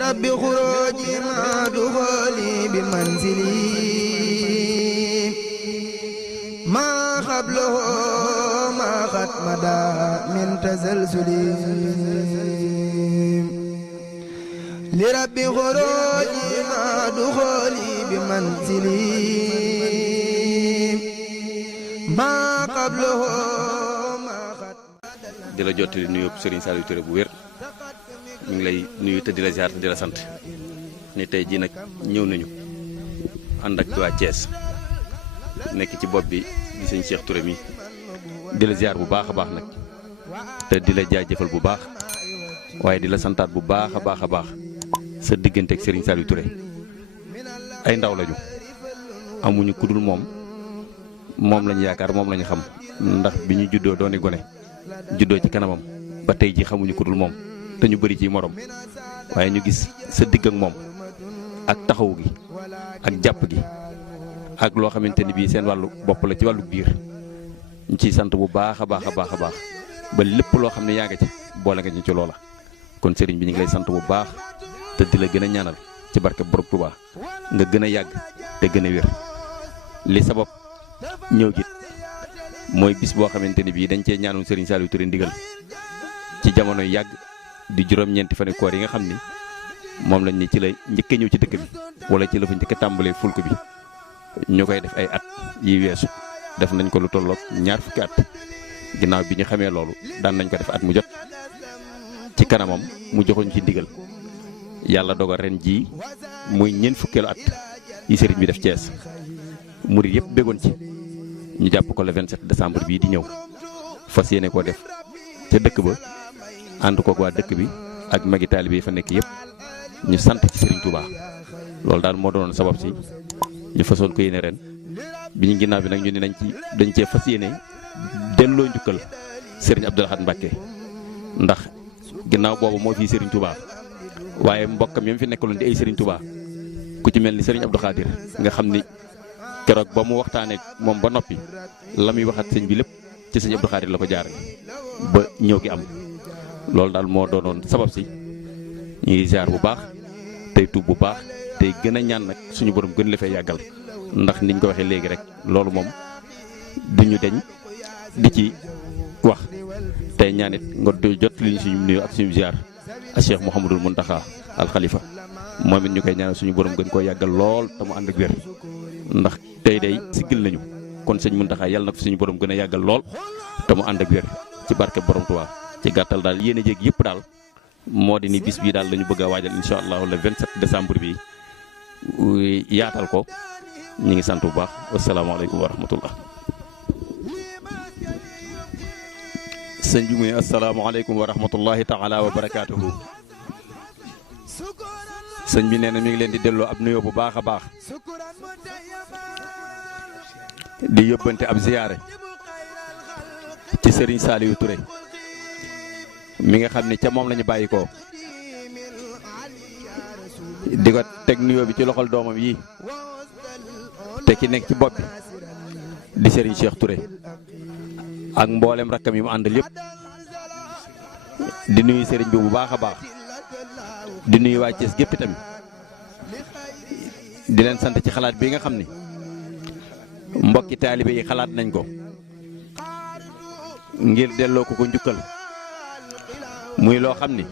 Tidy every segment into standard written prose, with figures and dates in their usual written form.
ربي خروجي ما دخولي بمنزلي ما قبله ما قد مدى من تزلزلي لربي خروجي ما دخولي بمنزلي ما قبله ما قد di la jottali nuyu Serigne Saliou Touré bu wér ñu ngi lay nuyu te di la ziar te di la sant ni tey jii nag ñëw nañu ànd ak waa Thiès nekk ci bopp bi di sëñ Cheikh Touré mi di la ziar bu baax a baax nag te di la jaajëfal bu baax waaye di la santaat bu baax a baax sa diggante ak Serigne Saliou Touré ay ndaw lañu amuñu kudul moom lañu yaakaar moom lañu xam ndax bi ñu juddoo dooni gone juddoo ci kanamam ba tey ji xamuñu ko dul moom te ñu bëri ci morom waaye ñu gis sa digg ak moom ak taxaw gi ak jàpp gi ak loo xamante ni bii seen wàllu bopp la ci wàllu biir ñu ciy sant bu baax a baax ba lépp loo xam ne yaa nga ci boole nga ñu ci loola kon sëriñ bi ñu ngi lay sant bu baax te di la gën a ñaanal ci barke Borom Touba nga gën a yàgg te gën a wér li sabab ñëw gi mooy bis boo xamante ni bii dañ cee ñaanul Serigne Saliou Touré ndigal ci jamono yàgg di juróom-ñeenti fani koor yi nga xam ni moom lañ ni ci la njëkk ñëw ci dëkk bi wala ci la fa njëkk tàmbalee fulk bi ñu koy def ay at yi weesu def nañ ko lu tolloog ñaar fukki at ginnaaw bi ñu xamee loolu daan nañ ko def at mu jot ci kanamam mu joxoñ ci ndigal yàlla dogal ren jii muy ñeent fukkeelu at yi sëriñ bi def Thiès murid yëpp béggoon ci ñu jàpp ko le 27 décembre bii di ñëw fas yéene koo def ca dëkk ba ànd koog waa dëkk bi ak magi taalibe yi fa nekk yëpp ñu sant ci Serigne Touba loolu daal moo doonoon sabab si ñu fasoon ko yéene ren bi ñu ginnaaw bi nag ñu ne dañ cee fas yéene delloo njukkal Serigne Abdou Lahad Mbacké ndax ginnaaw boobu moo fii Serigne Touba waaye mbokkam yam fi nekkaloon di ay Serigne Touba ku ci mel ni Serigne Abdou Khadir nga xam ni keroog ba mu waxtaanee moom ba noppi la muy waxat sëñ bi lépp ci sëñ Abdou Khadir la ko jaarale ba ñëw gi am loolu daal moo doonoon sabab si ñu ngi ziar bu baax tey tuub bu baax tey gën a ñaan nag suñu borom gën la fay yàggal ndax niñ ko waxee léegi rek loolu moom duñu deñ di ci wax tey ñaanit nga jot liñ suñu nuyu ak suñu ziar a Cheikh Mouhamadul Mountakha al Khalifa moom it ñu koy ñaanal suñu borom gën koo yàggal lool te mu ànd ak wér ndax tey day siggil nañu kon sëñ Mountakha yàlla na ko suñu borom gën a yàggal lool te mu ànd ak wér ci barke borom Tuubaa ci gàttal daal yéen a jéeg yëpp daal moo di ni bis bii daal la ñu bëgg a waajal incha allah le 27 décembre bi yaatal ko ñu ngi sant bu baax wasalaamaaleykum wa rahmatullah. sëñ bi muy asalaamaaleykum wa rahmatullahi taala wa barakaatuhu. sëñ bi nee na mi ngi leen di delloo ab nuyoo bu baax a baax di yóbbante ab ziyaare ci Serigne Saliou Touré mi nga xam ni ca moom la ñu bàyyi ko di ko teg nuyoo bi ci loxol doomam yi te ki nekk ci bopp bi di Serigne Cheikh Touré ak mboolem rakkam yi mu àndal yëpp di nuyu Serigne bi bu baax a baax di nuyu waa Thiès gépp tamit di leen sant ci xalaat bi nga xam ni mbokki taalibe yi xalaat nañ ko ngir delloo ko njukkal muy loo xam ni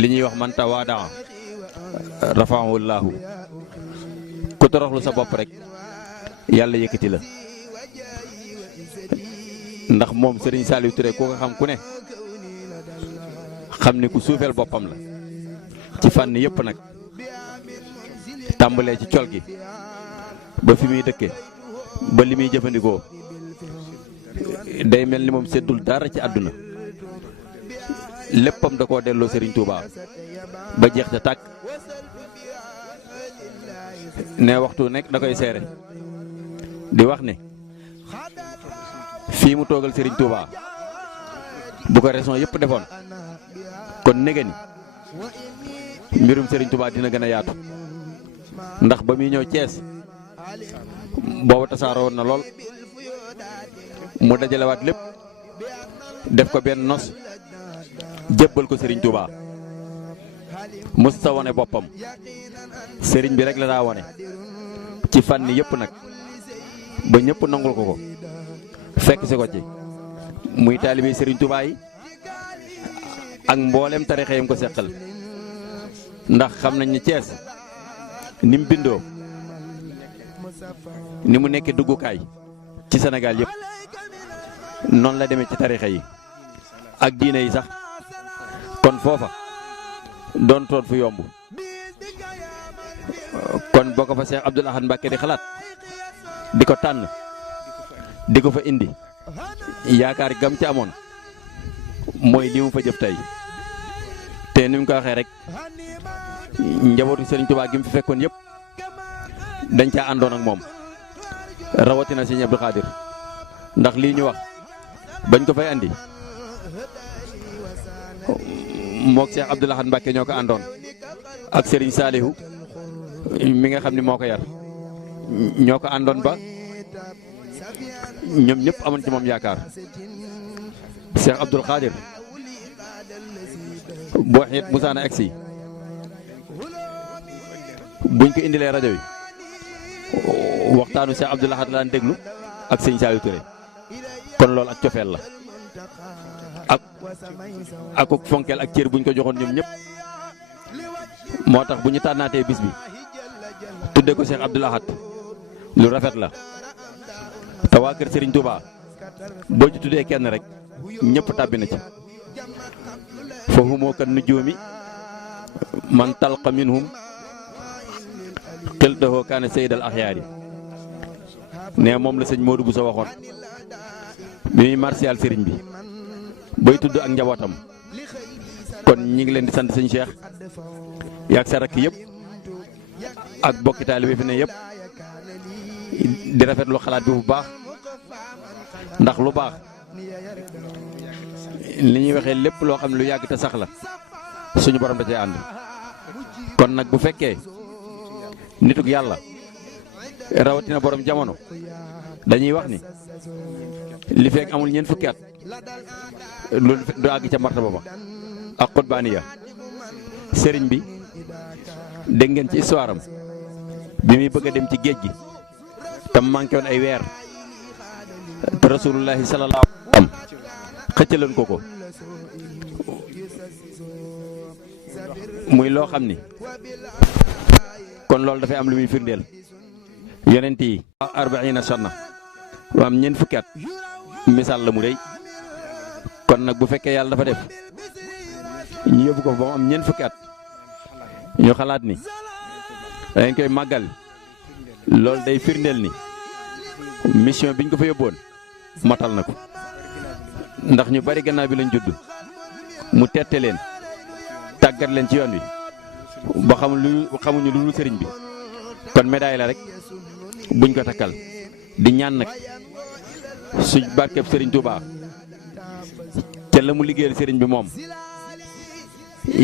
li ñuy wax man tawaadaa rafaahu llaahu ku toroxlu sa bopp rek yàlla yëkkati la ndax moom Serigne Saliou Touré ku ko xam ku ne xam ni ku suufeel boppam la ci fànn yëpp nag tàmbalee ci col gi ba fi muy dëkke ba li muy jëfandikoo day mel ni moom seddul dara ci àdduna léppam da koo delloo Serigne Touba ba jeex ca tàkk ne waxtu nekk da koy seere di wax ne fii mu toogal Serigne Touba bu ko raison yëpp defoon kon nege ni mbirum Serigne Touba dina gën a yaatu ndax ba muy ñëw Thiès booba tasaaroo woon na lool mu dajalewaat lépp def ko benn nos jébbal ko Serigne Touba musta wane boppam sëriñ bi rek la daa wane ci fànn yëpp nag ba ñëpp nangul ko fekk si ko ci muy taalibe sëriñ Tuubaa yi ak mboolem tarixa yam ko seqal ndax xam nañ ni Cees ni mu bindoo ni mu nekkee duggukaay ci Sénégal yëpp noonu la demee ci tarixa yi ak diine yi sax kon foofa doon toon fu yomb kon boo ko fa Cheikh Abdoul Ahad Mbacké di xalaat di ko tànn di ko fa indi yaakaar gam ci amoon mooy li mu fa jëf tey te ni mu ko waxee rek njabootu Serigne Touba gi mu fi fekkoon yëpp dañ caa àndoon ak moom rawatina Serigne Abdou Khadir ndax lii ñu wax bañ ko fay andi moog Cheikh Abdoul Ahad Mbacké ñoo ko àndoon ak Serigne Salihu mi nga xam ni moo ko yar ñoo ko àndoon ba ñoom ñëpp amoon ci moom yaakaar Cheikh Abdoul Khadir boo xeet Moussa na egsi buñ ko indilee rajo yi waxtaanu Cheikh Abdoul Ahad daan déglu ak sëñ Saliou Touré kon loolu ak cofeel la ak fonkeel ak cër buñ ko joxoon ñoom ñëpp moo tax bu ñu tànnaatee bis bi tudde ko Cheikh Abdoul Ahad lu rafet la te waa kër Serigne Touba boo ci tuddee kenn rek ñëpp tàbbi na ci fa humoo kan nujuumi man talqa minhum xiltahu kaana sayyidal axyaari ne moom la sëñ Modou Bousso waxoon bi muy martial Serigne bi bay tudd ak njabootam kon ñi ngi leen di sant sëñ Cheikh yaag sa rakk yëpp ak bokki taalibe fi ne yëpp di rafetlu xalaat bi bu baax ndax lu baax li ñuy waxee lépp loo xam ne lu yàgg te sax la suñu borom da cee ànd kon nag bu fekkee nituk yàlla rawatina borom jamono dañuy wax ni li fekk amul ñeent fukki at loolu du àgg ca martaba ba ak xutbaaniya sëriñ bi dégg ngeen ci histoire am bi muy bëgg a dem ci géej gi tam manqué woon ay weer te rasulullahi sallallahu alayhi wa sallam xëccaloon ko muy loo xam ni kon loolu dafay am lu muy firndeel yonent yi arbaina sanna wa am ñeent fukki at misaal la mu rëy kon nag bu fekkee yàlla dafa def ñu yóbbu ko ba mu am ñeent fukki at ñu xalaat ni dañ koy màggal loolu day firndeel ni mission biñ ko fa yóbboon matal na ko ndax ñu bari gannaaw bi lañ judd mu tette leen tàggat leen ci yoon wi ba xamuñu lu dul sëriñ bi kon médaille la rek buñ ko takkal di ñaan nag suñ barkeb sëriñ Touba ca la mu liggéeyal sëriñ bi moom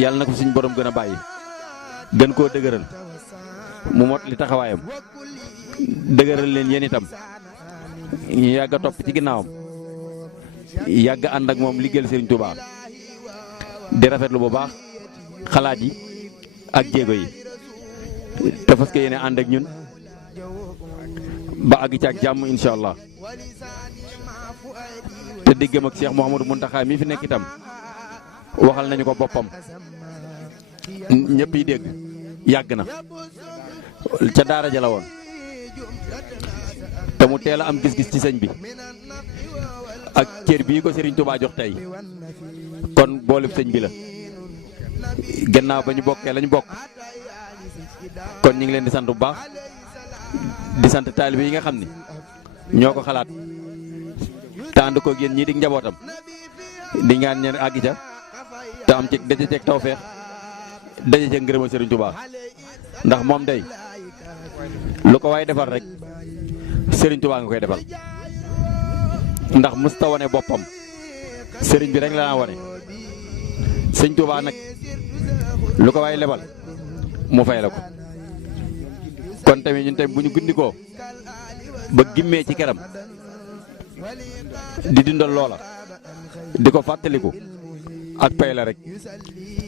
yàlla na ko suñ borom gën a bàyyi gën koo dëgëral mu mot li taxawaayam dëgëral leen yéen itam ñu yàgg a topp ci ginnaawam yàgg ànd ak moom liggéeyal sëriñ Touba di rafetlu bu baax xalaat yi ak jéego yi te fas yéene ànd ak ñun ba àgg ci ak jàmm incha allah te diggam ak Cheikh Mouhamadou Mountakha mi fi nekk itam waxal nañu ko boppam ñëpp yi dégg yàgg na ca daara ja la woon te mu teel a am gis-gis ci sëñ bi ak cër bii ko Serigne Touba jox tey kon booleb sëñ bi la gannaaw ba ñu bokkee lañu bokk kon ñu ngi leen di sant bu baax di sant taalibe yi nga xam ni ñoo ko xalaat te ànd ko yéen ñii di njabootam di ñaan ñeen àgg ca te am ci daje ceeg tawfeex daje ceeg ngërëmal Serigne Touba ndax moom day lu ko waay defal rek Serigne Touba nga koy defal ndax musta wane boppam Serigne bi rek la wane Serigne Touba nag lu ko waay lebal mu fay la ko kon tamit ñun tamit bu ñu gundikoo ba gimmee ci keram di dundal loola di ko fàttaliku ak pay la rek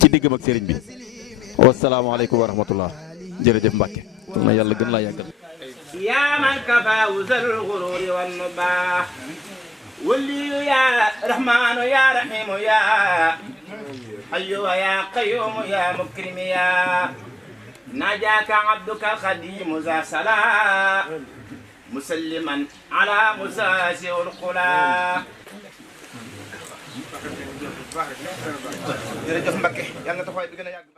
ci diggam ak sëriñ bi wasalaamaaleykum wa rahmatullah jërëjëf Mbacke na yàlla gën laa yàggal. yaa man kafaa wuzal gururi wan nubaa waliyu yaa rahmaanu yaa rahiimu yaa ayyuha yaa qayyuumu yaa mukrimi yaa najaaka abduka xadiimu za salaa musalliman ala musaasiul xulaa. jërëjëf Mbacke yàlla na taxawaay bi gën a yàgg.